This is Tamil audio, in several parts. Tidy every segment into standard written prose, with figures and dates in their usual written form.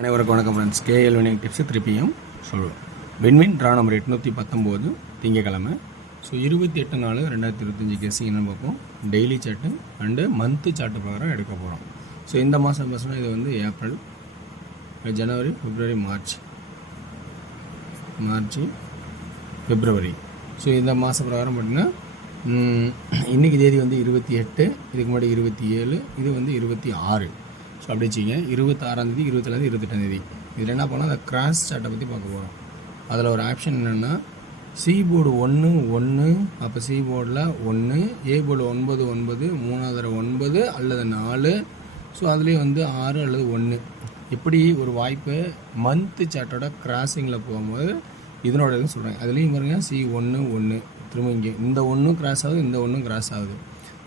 அனைவருக்கும் வணக்கம் ஃப்ரெண்ட்ஸ். கேஎல் வினிங் டிப்ஸு திருப்பியும் சொல்லுவோம். வின்வின் ட்ரா நம்பர் 819 திங்கக்கிழமை. ஸோ 28/4/2025 கெஸ்ஸிங் என்னென்னு பார்ப்போம். Daily chart and month chart பிரகாரம் எடுக்க போகிறோம். ஸோ இந்த மாதம் பசங்க இது வந்து ஏப்ரல், ஜனவரி, பிப்ரவரி, மார்ச், பிப்ரவரி. ஸோ இந்த மாதம் பிரகாரம் பார்த்திங்கன்னா இன்றைக்கி தேதி வந்து 28, இதுக்கு முன்னாடி 27, இது வந்து 26. ஸோ அப்படி வச்சுங்க 26ஆந்தேதி, 27, 28ஆந்தேதி இதில் என்ன பண்ணால் அந்த கிராஸ் சார்ட்டை பற்றி பார்க்க போகிறோம். அதில் ஒரு ஆப்ஷன் என்னென்னா சி போர்டு 1, அப்போ சி போர்டில் 1, ஏ போர்டு 9, 3வது 9 அல்லது 4. ஸோ அதுலேயும் வந்து 6 அல்லது 1 இப்படி ஒரு வாய்ப்பு மந்த்து சார்ட்டோட கிராஸிங்கில் போகும்போது இதனோட இதுன்னு சொல்கிறாங்க. அதுலேயும் பாருங்க சி 1 திரும்ப இங்கே இந்த 1 கிராஸ் ஆகுது, இந்த 1 கிராஸ் ஆகுது.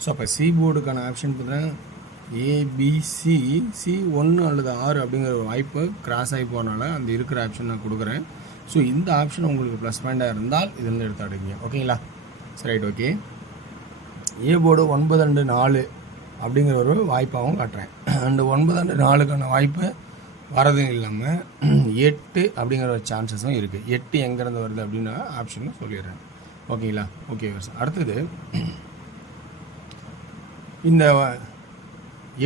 ஸோ அப்போ சி போர்டுக்கான ஆப்ஷன் பார்த்தீங்கன்னா ஏபிசி C1 அல்லது 6 அப்படிங்கிற ஒரு வாய்ப்பு கிராஸ் ஆகி போகிறனால அந்த இருக்கிற ஆப்ஷன் நான் கொடுக்குறேன். ஸோ இந்த ஆப்ஷன் உங்களுக்கு ப்ளஸ் பாயிண்டாக இருந்தால் இதுலேருந்து எடுத்து அடுங்க. ஓகேங்களா? சரி, ரைட், ஓகே. ஏ போர்டு 9/4 அப்படிங்கிற ஒரு வாய்ப்பாகவும் காட்டுறேன். அண்டு 9/4க்கான வாய்ப்பு வரதும் இல்லாமல் 8 அப்படிங்கிற ஒரு சான்சஸும் இருக்குது. 8 எங்கேருந்து வருது அப்படின்னு ஆப்ஷனும் சொல்லிடுறேன். ஓகேங்களா? ஓகே. அடுத்தது இந்த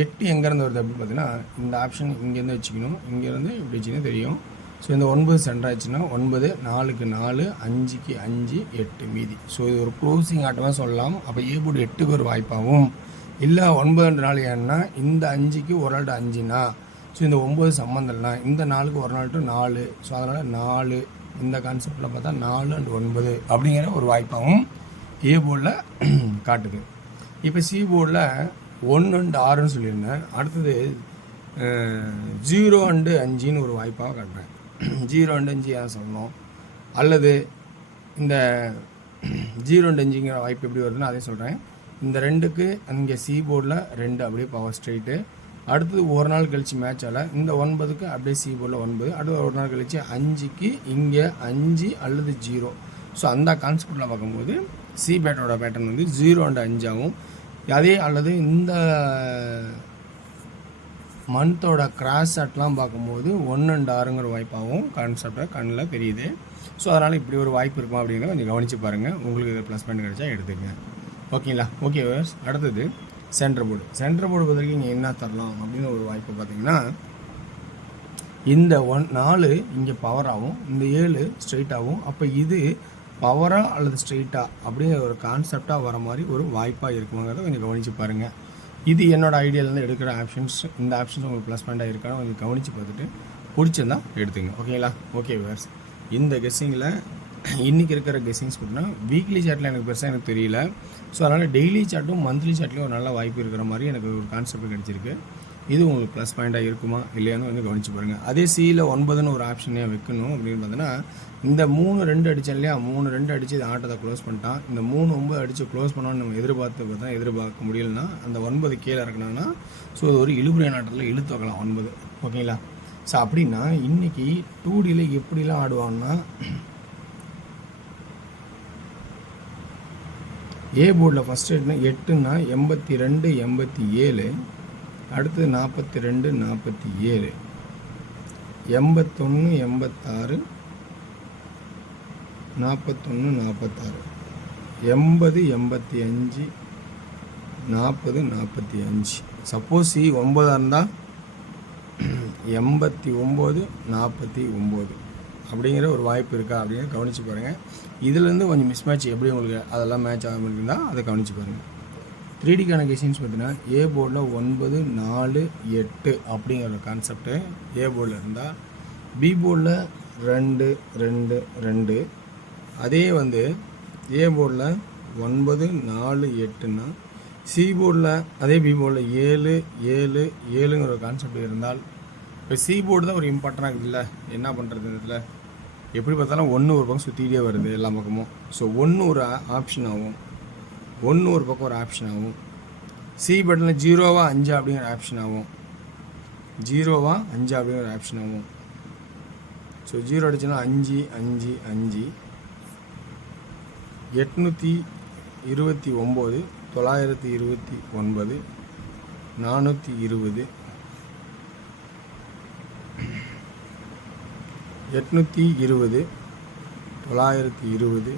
8 எங்கேருந்து வருது அப்படின்னு பார்த்தீங்கன்னா இந்த ஆப்ஷன் இங்கேருந்து வச்சுக்கணும், இங்கேருந்து இப்படி வச்சுக்கணும் தெரியும். ஸோ இந்த 9 சென்டர் ஆச்சுன்னா 9, 4க்கு 4, 5க்கு 5, 8 மீதி. ஸோ இது ஒரு க்ளோசிங் ஆட்டமாக சொல்லலாம். அப்போ ஏ போர்டு 8க்கு ஒரு வாய்ப்பாகவும் இல்லை 9/4 ஏன்னா இந்த 5க்கு ஒரு நாள் 5னா, ஸோ இந்த 9 சம்மந்தம்னா இந்த 4க்கு ஒரு நாள் 4. ஸோ அதனால் 4 இந்த கான்செப்டில் பார்த்தா 4 and 9 அப்படிங்கிற ஒரு வாய்ப்பாகவும் ஏ போர்டில் காட்டுது. இப்போ சி போர்டில் 1 and 6ன்னு சொல்லியிருந்தேன். அடுத்தது 0 and 5ன்னு ஒரு வாய்ப்பாக காட்டுறேன். 0 and 5 ஏன் சொல்லணும், அல்லது இந்த 0 and 5ங்கிற வாய்ப்பு எப்படி வருதுன்னு அதே சொல்கிறேன். இந்த 2க்கு அங்கே சி போர்டில் 2 அப்படியே பவர் ஸ்ட்ரெயிட்டு. அடுத்தது ஒரு நாள் கழித்து மேட்ச் ஆகலை, இந்த 9க்கு அப்படியே சி போர்டில் 9. அடுத்து ஒரு நாள் கழித்து 5க்கு இங்கே 5 அல்லது 0. ஸோ அந்த கான்செப்டில் பார்க்கும்போது சி பேட்டரோட பேட்டர்ன் வந்து 0 and 5 ஆகும். அதே அல்லது இந்த மந்தோட கிராஸ் சார்ட்லாம் பார்க்கும்போது 1 and 6ங்கிற வாய்ப்பாகவும் கான்செப்டாக கண்ணில் தெரியுது. ஸோ அதனால் இப்படி ஒரு வாய்ப்பு இருக்குமா அப்படிங்கிறத கொஞ்சம் கவனித்து பாருங்கள். உங்களுக்கு இது ப்ளஸ் பாயிண்ட் கிடைச்சா எடுத்துக்கங்க. ஓகேங்களா? ஓகே. அடுத்தது சென்டர் போர்டு. சென்டர் போர்டு பற்றி இங்கே என்ன தரலாம் அப்படின்னு ஒரு வாய்ப்பு பார்த்தீங்கன்னா இந்த 4 இங்கே பவராகவும் இந்த 7 ஸ்ட்ரெயிட்டாகவும், அப்போ இது பவராக அல்லது ஸ்ட்ரெயிட்டாக அப்படிங்கிற ஒரு கான்செப்டாக வர மாதிரி ஒரு வாய்ப்பாக இருக்குங்கிறத கொஞ்சம் கவனித்து பாருங்கள். இது என்னோடய ஐடியாவிலேருந்து எடுக்கிற ஆப்ஷன்ஸ். இந்த ஆப்ஷன்ஸ் உங்களுக்கு ப்ளஸ் பாயிண்டாக இருக்கான்னு கொஞ்சம் கவனித்து பார்த்துட்டு பிடிச்சிருந்தா எடுத்துங்க. ஓகேங்களா? ஓகே வியூவர்ஸ், இந்த கெஸ்ஸிங்கில் இன்றைக்கி இருக்கிற கெஸ்ஸிங்ஸ் பார்த்தீங்கன்னா வீக்லி சார்ட்டில் எனக்கு பெருசாக எனக்கு தெரியல. ஸோ அதனால் டெய்லி சார்ட்டும் மந்த்லி சார்ட்லேயும் ஒரு நல்ல வாய்ப்பு இருக்கிற மாதிரி எனக்கு ஒரு கான்செப்ட் கிடச்சிருக்கு. இது உங்களுக்கு ப்ளஸ் பாயிண்டாக இருக்குமா இல்லையான்னு வந்து கவனித்து பாருங்கள். அதே சியில் 9ன்னு ஒரு ஆப்ஷனே வைக்கணும் அப்படின்னு பார்த்தீங்கன்னா இந்த 3-2 அடித்தேன் இல்லையா, 3-2 அடித்து இது ஆட்டத்தை க்ளோஸ் பண்ணிட்டான். இந்த 3-9 அடித்து க்ளோஸ் பண்ணோன்னு நம்ம எதிர்பார்க்க முடியலன்னா அந்த 9 கீழே இறக்கணும்னா ஸோ அது ஒரு இழுபுறையான ஆட்டத்தில் இழுத்து வைக்கலாம் 9. ஓகேங்களா? ஸோ அப்படின்னா இன்றைக்கி 2Dயில் எப்படிலாம் ஆடுவாங்கன்னா ஏ போர்டில் ஃபஸ்ட்டு 8ன்னா 82, 87, அடுத்தது 42, 47, 81, 86, 41, 46, 80, 85, 40, 45. சப்போஸ் 9 இருந்தால் 89, 49 அப்படிங்கிற ஒரு வாய்ப்பு இருக்கா அப்படின்னு கவனித்து பாருங்கள். இதுலேருந்து கொஞ்சம் மிஸ் மேட்ச் எப்படி உங்களுக்கு அதெல்லாம் மேட்ச் ஆகாமல் இருந்தால் அதை கவனித்து பாருங்கள். 3Dக்கான கெஸ்ஸிங்ஸ் பார்த்தீங்கன்னா ஏ போர்டில் 9, 4, 8 அப்படிங்கிற ஒரு கான்செப்ட்டு ஏ போர்டில் இருந்தால் பி போர்டில் 2, 2, 2. அதே வந்து ஏ போர்டில் 9, 4, 8ன்னா சி போர்டில் அதே பி போர்டில் 7, 7, 7ங்கிற ஒரு கான்செப்ட் இருந்தால் இப்போ சி போர்டு தான் ஒரு இம்பார்ட்டண்டாக இருக்குது இல்லை, என்ன பண்ணுறது இதில் எப்படி பார்த்தாலும் 1 ஒரு பக்கம் சுற்றிக்கிட்டே வருது எல்லா பக்கமும். ஸோ 1 ஒரு ஆப்ஷன் ஆகும், 1 ஒரு பக்கம் ஒரு ஆப்ஷன் ஆகும். சி பட்டனில் 0வா 5 அப்படிங்கிற ஆப்ஷன் ஆகும், 0வா 5 அப்படிங்கிற ஆப்ஷன் ஆகும். ஸோ 0 அடிச்சுன்னா 5, 5, 5, 829, 929, 420, 820 920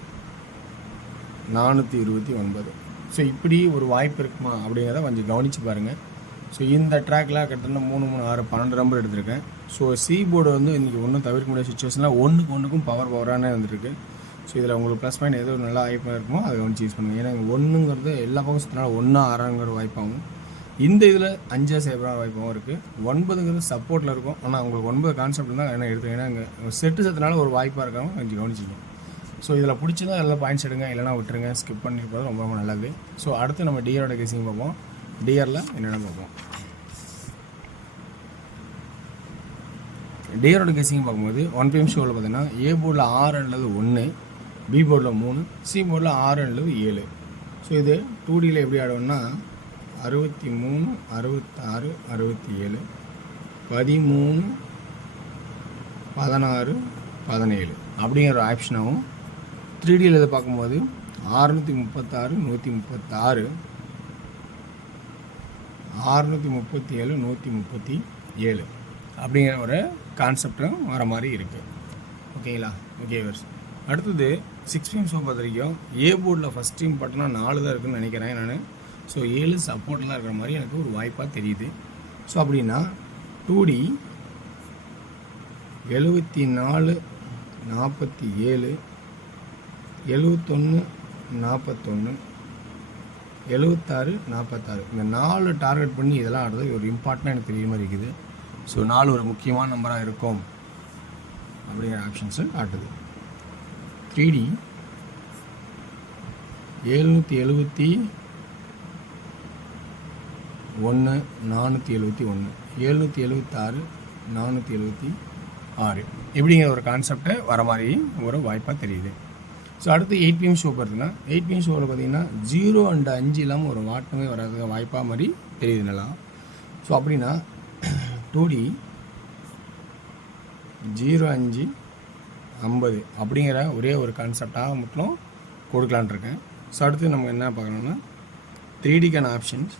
429. ஸோ இப்படி ஒரு வாய்ப்பு இருக்குமா அப்படிங்கிறத கொஞ்சம் கவனித்து பாருங்கள். ஸோ இந்த ட்ராக்கில் கிட்டத்தட்ட 3 3 6 12 நம்பர் எடுத்திருக்கேன். ஸோ சி போர்டு வந்து இன்றைக்கி ஒன்றும் தவிர்க்க முடியாத சுச்சுவேஷனில் ஒன்றுக்கும் பவரானே வந்துருக்கு. ஸோ இதில் உங்களுக்கு ப்ளஸ் பாயிண்ட் எது நல்லா வாய்ப்பாக இருக்குமோ அதை கவனிச்சு யூஸ் பண்ணுங்கள். ஏன்னா ஒன்றுங்கிறது எல்லா பக்கம் சுற்றினால 1 6ங்கிற வாய்ப்பாகவும், இந்த இதில் 5 சேவரான வாய்ப்பாகவும் இருக்குது. 9ங்கிறது சப்போர்ட்டில் இருக்கும். ஆனால் உங்களுக்கு 9 கான்செப்ட் தான் என்ன எடுத்து, ஏன்னா இங்கே செட்டு சத்துனால ஒரு வாய்ப்பாக இருக்காங்க, கொஞ்சம் கவனிச்சிக்கணும். ஸோ இதில் பிடிச்சதா எல்லாம் பாயிண்ட்ஸ் எடுங்க, இல்லைனா விட்டுருங்க, ஸ்கிப் பண்ணிருப்பது ரொம்ப ரொம்ப நல்லது. ஸோ அடுத்து நம்ம டிஆரோட கெஸிங் பார்ப்போம். டிஆரில் என்னென்ன பார்ப்போம். டிஆரோட கெஸிங் பார்க்கும்போது 1 PM ஷோவில் பார்த்தீங்கன்னா ஏ போர்டில் 6 அல்லது 1, பி போர்டில் 3, சி போர்டில் 6 அல்லது 7. ஸோ இது 2Dயில் எப்படி ஆடுவோம்னா 63 66 67 13 16 17 அப்படிங்கிற ஆப்ஷனாகவும், 3Dயில் இதை பார்க்கும்போது 636 136 637 137 அப்படிங்கிற ஒரு கான்செப்டும் வர மாதிரி இருக்குது. ஓகேங்களா? ஓகே வர்ஸ். அடுத்தது 6 PM ஷோ பொறுத்த வரைக்கும் ஏ போர்டில் ஃபஸ்ட் டீம் பார்த்தோன்னா 4 தான் இருக்குதுன்னு நினைக்கிறேன் நான். ஸோ 7 சப்போர்ட்டில் இருக்கிற மாதிரி எனக்கு ஒரு வாய்ப்பாக தெரியுது. ஸோ அப்படின்னா 2D 74 47 71 41 76 46 இந்த 4 டார்கெட் பண்ணி இதெல்லாம் ஆடுறது ஒரு இம்பார்ட்டண்டாக எனக்கு தெரிய மாதிரி இருக்குது. ஸோ 4 ஒரு முக்கியமான நம்பராக இருக்கும் அப்படிங்கிற ஆப்ஷன்ஸு காட்டுது. 3D 771 471 776 476 இப்படிங்கிற ஒரு கான்செப்டை வர மாதிரி ஒரு வாய்ப்பாக தெரியுது. ஸோ அடுத்து 8 PM ஷோ பார்த்தீங்கன்னா 8 PM ஷோவில் பார்த்தீங்கன்னா 0 and 5 இல்லாமல் ஒரு வாட்டமே வராது வாய்ப்பாக மாதிரி தெரியுது நல்லா. ஸோ அப்படின்னா 2D 05 50 அப்படிங்கிற ஒரே ஒரு கான்செப்டாக மட்டும் கொடுக்கலான் இருக்கேன். ஸோ அடுத்து நம்ம என்ன பார்க்கணும்னா 3Dக்கான ஆப்ஷன்ஸ்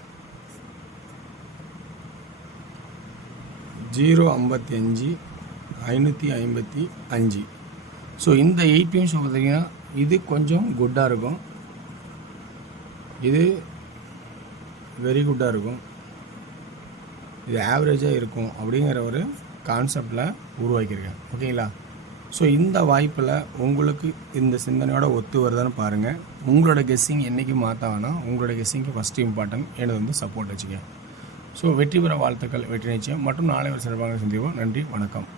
055 555. ஸோ இந்த 8 PM ஷோ பார்த்தீங்கன்னா இது கொஞ்சம் குட்டாக இருக்கும், இது வெரி குட்டாக இருக்கும், இது ஆவரேஜாக இருக்கும் அப்படிங்கிற ஒரு கான்செப்டில் உருவாக்கியிருக்கேன். ஓகேங்களா? ஸோ இந்த வாய்ப்பில் உங்களுக்கு இந்த சிந்தனையோட ஒத்து வருதான்னு பாருங்கள். உங்களோட கெஸ்ஸிங் என்றைக்கும் மாற்ற வேணாம். உங்களோட கெஸ்ஸிங்க்கு ஃபஸ்ட்டு இம்பார்ட்டன்ட், எனது வந்து சப்போர்ட் வச்சுக்க. ஸோ வெற்றி பெற வாழ்த்துக்கள், வெற்றி நிச்சயம் மற்றும் நாளை ஒரு சிறப்பாக சந்திப்போம். நன்றி, வணக்கம்.